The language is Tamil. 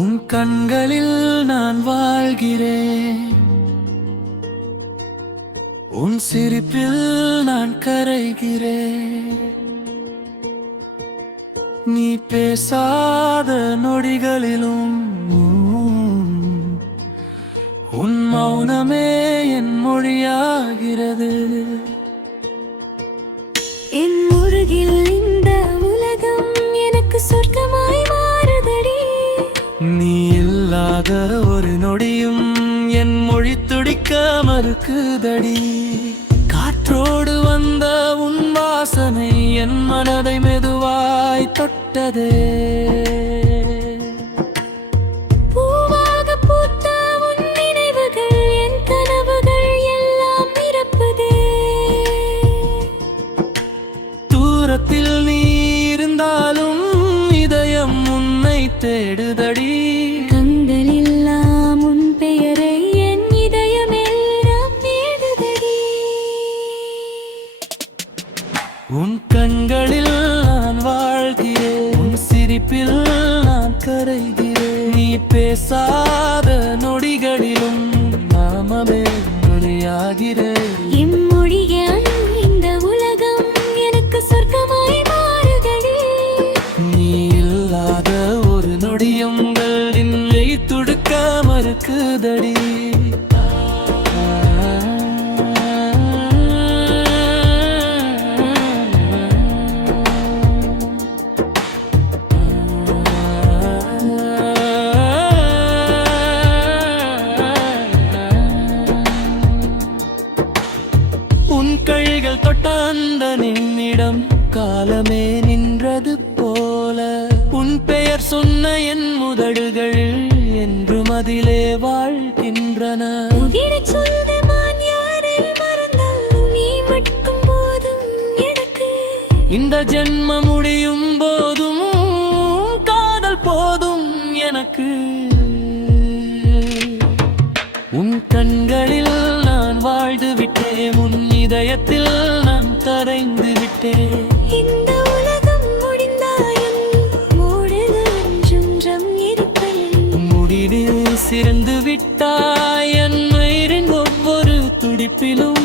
உன் கண்களில் நான் வாழ்கிறேன், உன் சிரிப்பில் நான் கரைகிறேன். நீ பேசாத நொடிகளிலும் உன் மௌனமே என் மொழியாகிறது. என் முருகில் இந்த உலகம் எனக்கு சொர்க்கமாய் மாறுதடி. நீ இல்லாத ஒரு நொடியும் என் மொழி துடிக்க மறுக்குதடி. காற்றோடு வந்த உன் வாசனை என் மனதை மெதுவாய் தொட்டதே. பூவாக பூத்த உன் நினைவுகள் என் கனவுகள் எல்லாம் நிரப்புதே. தூரத்தில் நீ இருந்தாலும் இதயம் உன்னை தேடுதடி. கண்களெல்லாம் உன் பெயரை என் இதயம் எல்லாம் தேடுதடி. உன் கண்களில் நான் வாழ்கிறேன், உன் சிரிப்பில் நான் கரைகிறேன். நீ பேசாத நொடிகளிலும் நாமமே மொழியாகிறேன். எம்மொழியால் இந்த உலகம் எனக்கு சொர்க்கமாய் மாறுதடி. நீ இல்லாத ஒரு நொடியும் நின்னை துடுக்க மறுக்குதடி. உன் கைகள் தொட்ட அந்த நின்னிடம் காலமே நின்றது போல. உன் பெயர் சொன்ன என் முதடுகள் என்றும் அதிலே வாழ்கின்றன. உயிரைச் சொல்ல நான் யாரை மறந்தாலும் நீ மட்டும் போதும் எனக்கு. இந்த ஜென்மம் முடியும் போதும் காதல் போதும் எனக்கு. உன் கண்களில் நான் வாழ்ந்து விட்டேன், உன் இதயத்தில் நான் கரைந்து விட்டேன். இந்த உலகம் முடிந்தாயும் மூடுதல் இருப்பேன். முடிவில் சிறந்து விட்டாய் என் உயிரின் ஒவ்வொரு துடிப்பிலும்.